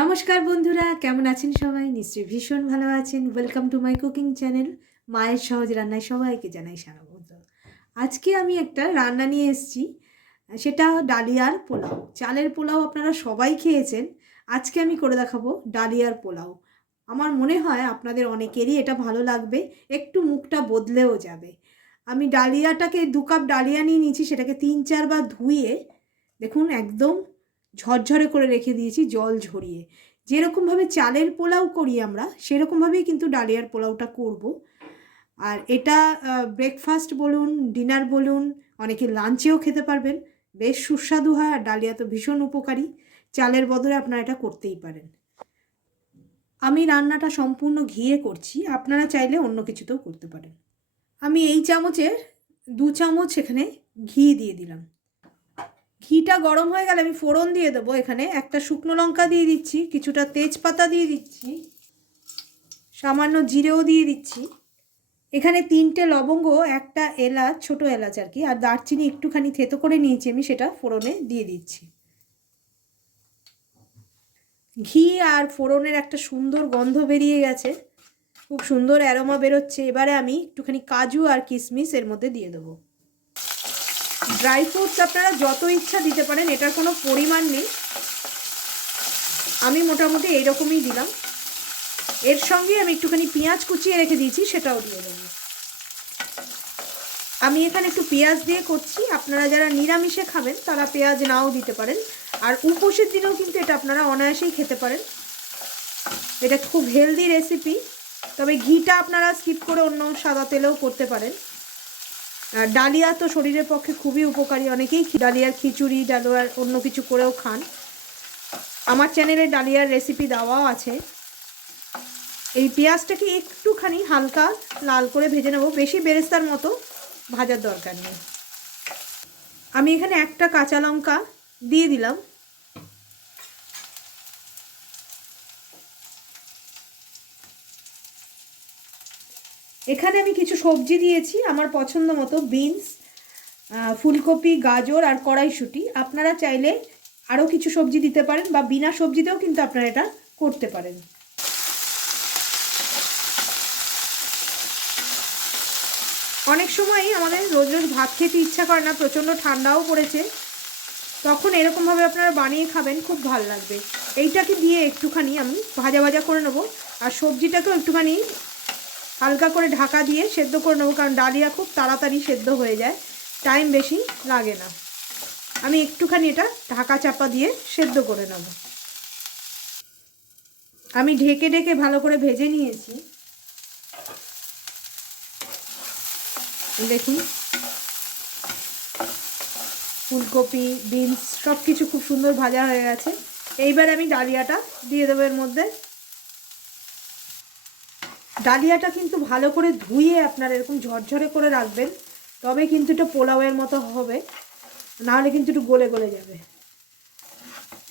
নমস্কার বন্ধুরা, কেমন আছেন সবাই? নিশ্চয়ই ভীষণ ভালো আছেন। Welcome to my cooking channel. মায়ের সহজ রান্নায় সবাইকে জানাই স্বাগত। আজকে আমি একটা রান্না নিয়ে এসেছি, সেটা ডালিয়ার পোলাও। চালের পোলাও আপনারা সবাই খেয়েছেন। আজকে আমি করে দেখাবো ডালিয়ার পোলাও। আমার মনে হয় আপনাদের অনেকেরই এটা ভালো লাগবে, একটু মুখটা বদলেও যাবে। আমি ডালিয়াটাকে 2 কাপ ডালিয়া নিয়ে নিয়েছি, সেটাকে 3-4 বার ধুয়ে দেখুন একদম ঝরঝরে করে রেখে দিয়েছি জল ঝরিয়ে। যেরকমভাবে চালের পোলাও করি আমরা, সেরকমভাবেই কিন্তু ডালিয়ার পোলাওটা করব। আর এটা ব্রেকফাস্ট বলুন, ডিনার বলুন, অনেকে লাঞ্চেও খেতে পারবেন। বেশ সুস্বাদু হয়, আর ডালিয়া তো ভীষণ উপকারী। চালের বদলে আপনারা এটা করতেই পারেন। আমি রান্নাটা সম্পূর্ণ ঘিয়ে করছি, আপনারা চাইলে অন্য কিছুতেও করতে পারেন। আমি এই চামচের 2 চামচ এখানে ঘি দিয়ে দিলাম। ঘিটা গরম হয়ে গেলে আমি ফোড়ন দিয়ে দেবো। এখানে একটা শুকনো লঙ্কা দিয়ে দিচ্ছি, কিছুটা তেজপাতা দিয়ে দিচ্ছি, সামান্য জিরেও দিয়ে দিচ্ছি। এখানে 3টে লবঙ্গ, একটা এলাচ, ছোট এলাচ আর কি, আর দারচিনি একটুখানি থেতো করে নিয়েছি আমি, সেটা ফোড়নে দিয়ে দিচ্ছি। ঘি আর ফোড়নের একটা সুন্দর গন্ধ বেরিয়ে গেছে, খুব সুন্দর অ্যারোমা বেরোচ্ছে। এবারে আমি একটুখানি কাজু আর কিশমিশ এর মধ্যে দিয়ে দেবো। ড্রাই ফ্রুটস আপনারা যত ইচ্ছা দিতে পারেন, এটার কোনো পরিমাণ নেই। আমি মোটামুটি এইরকমই দিলাম। এর সঙ্গে আমি একটুখানি পেঁয়াজ কুচিয়ে রেখে দিয়েছি, সেটাও দিয়ে দেবো। আমি এখানে একটু পেঁয়াজ দিয়ে করছি, আপনারা যারা নিরামিষে খাবেন তারা পেঁয়াজ নাও দিতে পারেন। আর উপোসের দিনেও কিন্তু এটা আপনারা অনায়াসেই খেতে পারেন। এটা খুব হেলদি রেসিপি, তবে ঘিটা আপনারা স্কিপ করে অন্য সাদা তেলেও করতে পারেন। আর ডালিয়া তো শরীরের পক্ষে খুবই উপকারী, অনেকেই ডালিয়ার খিচুড়ি, ডালিয়ার অন্য কিছু করেও খান। আমার চ্যানেলে ডালিয়ার রেসিপি দেওয়াও আছে। এই পেঁয়াজটাকে একটুখানি হালকা লাল করে ভেজে নেব, বেশি বেরেস্তার মতো ভাজার দরকার নেই। আমি এখানে একটা কাঁচা লঙ্কা দিয়ে দিলাম। এখানে আমি কিছু সবজি দিয়েছি আমার পছন্দ মতো, বিনস, ফুলকপি, গাজর আর কড়াইশুঁটি। আপনারা চাইলে আরও কিছু সবজি দিতে পারেন, বা বিনা সবজিতেও কিন্তু আপনারা এটা করতে পারেন। অনেক সময়ই আমাদের রোজ রোজ ভাত খেতে ইচ্ছা করে না, প্রচণ্ড ঠান্ডাও পড়েছে, তখন এরকমভাবে আপনারা বানিয়ে খাবেন, খুব ভালো লাগবে। এইটাকে দিয়ে একটুখানি আমি ভাজা ভাজা করে নেব, আর সবজিটাকেও একটুখানি হালকা করে ঢাকা দিয়ে সেদ্ধ করে নেবো, কারণ ডালিয়া খুব তাড়াতাড়ি সেদ্ধ হয়ে যায়, টাইম বেশি লাগে না। আমি একটুখানি এটা ঢাকা চাপা দিয়ে সেদ্ধ করে নেব। আমি ঢেকে ঢেকে ভালো করে ভেজে নিয়েছি, দেখুন ফুলকপি, বিনস সব কিছু খুব সুন্দর ভাজা হয়ে গেছে। এইবার আমি ডালিয়াটা দিয়ে দেবো এর মধ্যে। ডালিয়াটা কিন্তু ভালো করে ধুয়ে আপনারা এরকম ঝরঝরে করে রাখবেন, তবে কিন্তু এটা পোলাওয়ের মতো হবে, নাহলে কিন্তু একটু গলে গলে যাবে।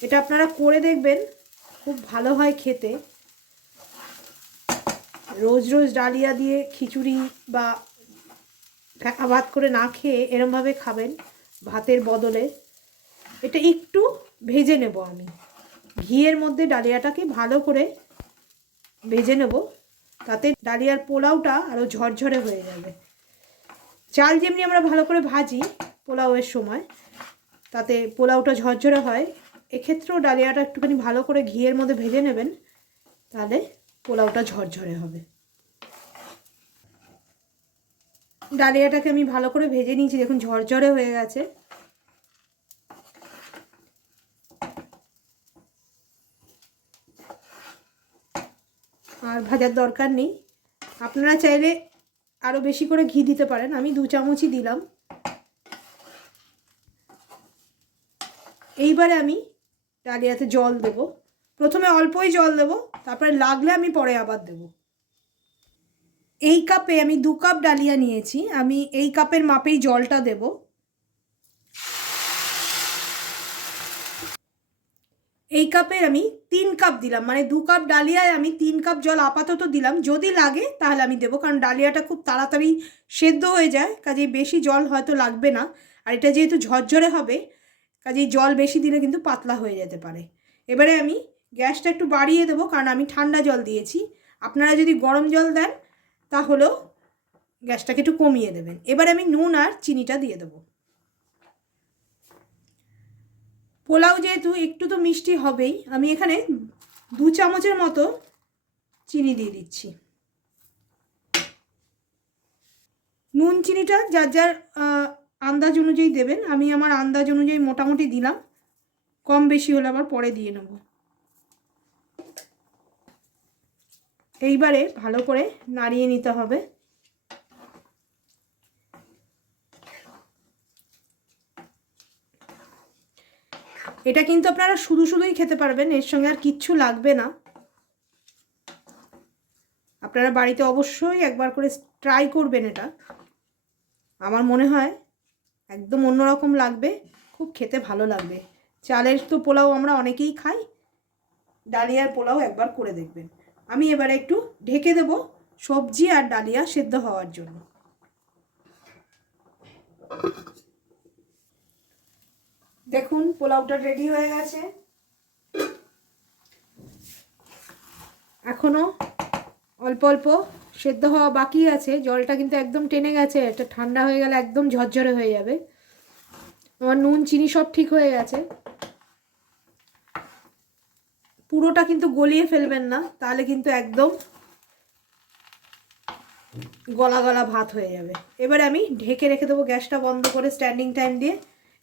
এটা আপনারা করে দেখবেন, খুব ভালো হয় খেতে। রোজ রোজ ডালিয়া দিয়ে খিচুড়ি বা ভাত করে না খেয়ে এরমভাবে খাবেন ভাতের বদলে। এটা একটু ভেজে নেব আমি, ঘিয়ের মধ্যে ডালিয়াটাকে ভালো করে ভেজে নেব, তাতে ডালিয়ার পোলাওটা আরও ঝরঝরে হয়ে যাবে। চাল যেমনি আমরা ভালো করে ভাজি পোলাওয়ের সময়, তাতে পোলাওটা ঝরঝরে হয়, এক্ষেত্রেও ডালিয়াটা একটুখানি ভালো করে ঘিয়ের মধ্যে ভেজে নেবেন, তাহলে পোলাওটা ঝরঝরে হবে। ডালিয়াটাকে আমি ভালো করে ভেজে নিয়েছি, দেখুন ঝরঝরে হয়ে গেছে। আর ভাজার দরকার নেই, আপনারা চাইলে আরও বেশি করে ঘি দিতে পারেন, আমি 2 চামচই দিলাম। এইবারে আমি ডালিয়াতে জল দেব, প্রথমে অল্পই জল দেব, তারপরে লাগলে আমি পরে আবার দেব। এই কাপে আমি 2 কাপ ডালিয়া নিয়েছি, আমি এই কাপের মাপেই জলটা দেব। এই কাপের আমি 3 কাপ দিলাম, মানে 2 কাপ ডালিয়ায় আমি 3 কাপ জল আপাতত দিলাম, যদি লাগে তাহলে আমি দেবো, কারণ ডালিয়াটা খুব তাড়াতাড়ি সেদ্ধ হয়ে যায়, কাজেই বেশি জল হয়তো লাগবে না। আর এটা যেহেতু ঝরঝরে হবে, কাজেই জল বেশি দিলে কিন্তু পাতলা হয়ে যেতে পারে। এবারে আমি গ্যাসটা একটু বাড়িয়ে দেবো, কারণ আমি ঠান্ডা জল দিয়েছি। আপনারা যদি গরম জল দেন তাহলেও গ্যাসটাকে একটু কমিয়ে দেবেন। এবার আমি নুন আর চিনিটা দিয়ে দেবো। পোলাও যেহেতু একটু তো মিষ্টি হবেই, আমি এখানে 2 চামচের মতো চিনি দিয়ে দিচ্ছি। নুন চিনিটা যার যার আন্দাজ অনুযায়ী দেবেন। আমি আমার আন্দাজ অনুযায়ী মোটামুটি দিলাম, কম বেশি হলে আবার পরে দিয়ে নেব। এইবারে ভালো করে নাড়িয়ে নিতে হবে। এটা কিন্তু আপনারা শুধু শুধুই খেতে পারবেন, এর সঙ্গে আর কিচ্ছু লাগবে না। আপনারা বাড়িতে অবশ্যই একবার করে ট্রাই করবেন। এটা আমার মনে হয় একদম অন্যরকম লাগবে, খুব খেতে ভালো লাগবে। চালের তো পোলাও আমরা অনেকেই খাই, ডালিয়ার পোলাও একবার করে দেখবেন। আমি এবারে একটু ঢেকে দেব সবজি আর ডালিয়া সেদ্ধ হওয়ার জন্য। দেখুন পোলাওটা রেডি হয়ে গেছে। এখনো অল্প অল্প সেদ্ধ হওয়া বাকি আছে, জলটা কিন্তু একদম টেনে গেছে। এটা ঠান্ডা হয়ে গেলে একদম ঝরঝরে হয়ে যাবে। আমার নুন চিনি সব ঠিক হয়ে গেছে। পুরোটা কিন্তু গলিয়ে ফেলবেন না, তাহলে কিন্তু একদম গলা গলা ভাত হয়ে যাবে। এবারে আমি ঢেকে রেখে দেবো গ্যাসটা বন্ধ করে স্ট্যান্ডিং টাইম দিয়ে।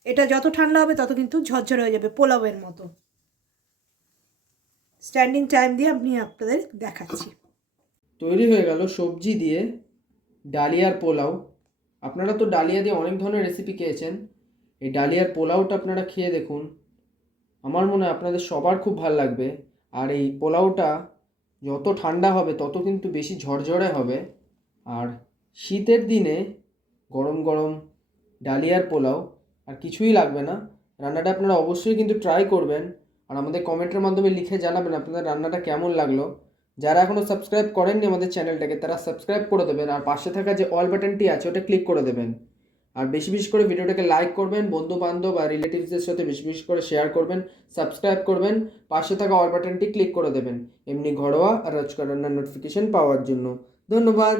এটা যত ঠান্ডা হবে তত কিন্তু ঝরঝরে হয়ে যাবে পোলাওয়ের মতো। স্ট্যান্ডিং টাইম দিয়ে আমি আপনাদের দেখাচ্ছি। তৈরি হয়ে গেল সবজি দিয়ে ডালিয়ার পোলাও। আপনারা তো ডালিয়া দিয়ে অনেক ধরনের রেসিপি খেয়েছেন, এই ডালিয়ার পোলাওটা আপনারা খেয়ে দেখুন। আমার মনে হয় আপনাদের সবার খুব ভালো লাগবে। আর এই পোলাওটা যত ঠান্ডা হবে তত কিন্তু বেশি ঝরঝরে হবে। আর শীতের দিনে গরম গরম ডালিয়ার পোলাও, আর কিছুই লাগবে না। রান্নাটা আপনারা অবশ্যই কিন্তু ট্রাই করবেন, আর আমাদের কমেন্টের মাধ্যমে লিখে জানাবেন আপনাদের রান্নাটা কেমন লাগলো। যারা এখনও সাবস্ক্রাইব করেননি আমাদের চ্যানেলটাকে, তারা সাবস্ক্রাইব করে দেবেন, আর পাশে থাকা যে অল বাটনটি আছে ওটা ক্লিক করে দেবেন। আর বেশি বেশি করে ভিডিওটাকে লাইক করবেন, বন্ধু বান্ধব আর রিলেটিভসদের সাথে বেশি বেশি করে শেয়ার করবেন, সাবস্ক্রাইব করবেন, পাশে থাকা অল বাটনটি ক্লিক করে দেবেন এমনি ঘরোয়া আর রোজকার রান্নার নোটিফিকেশন পাওয়ার জন্য। ধন্যবাদ।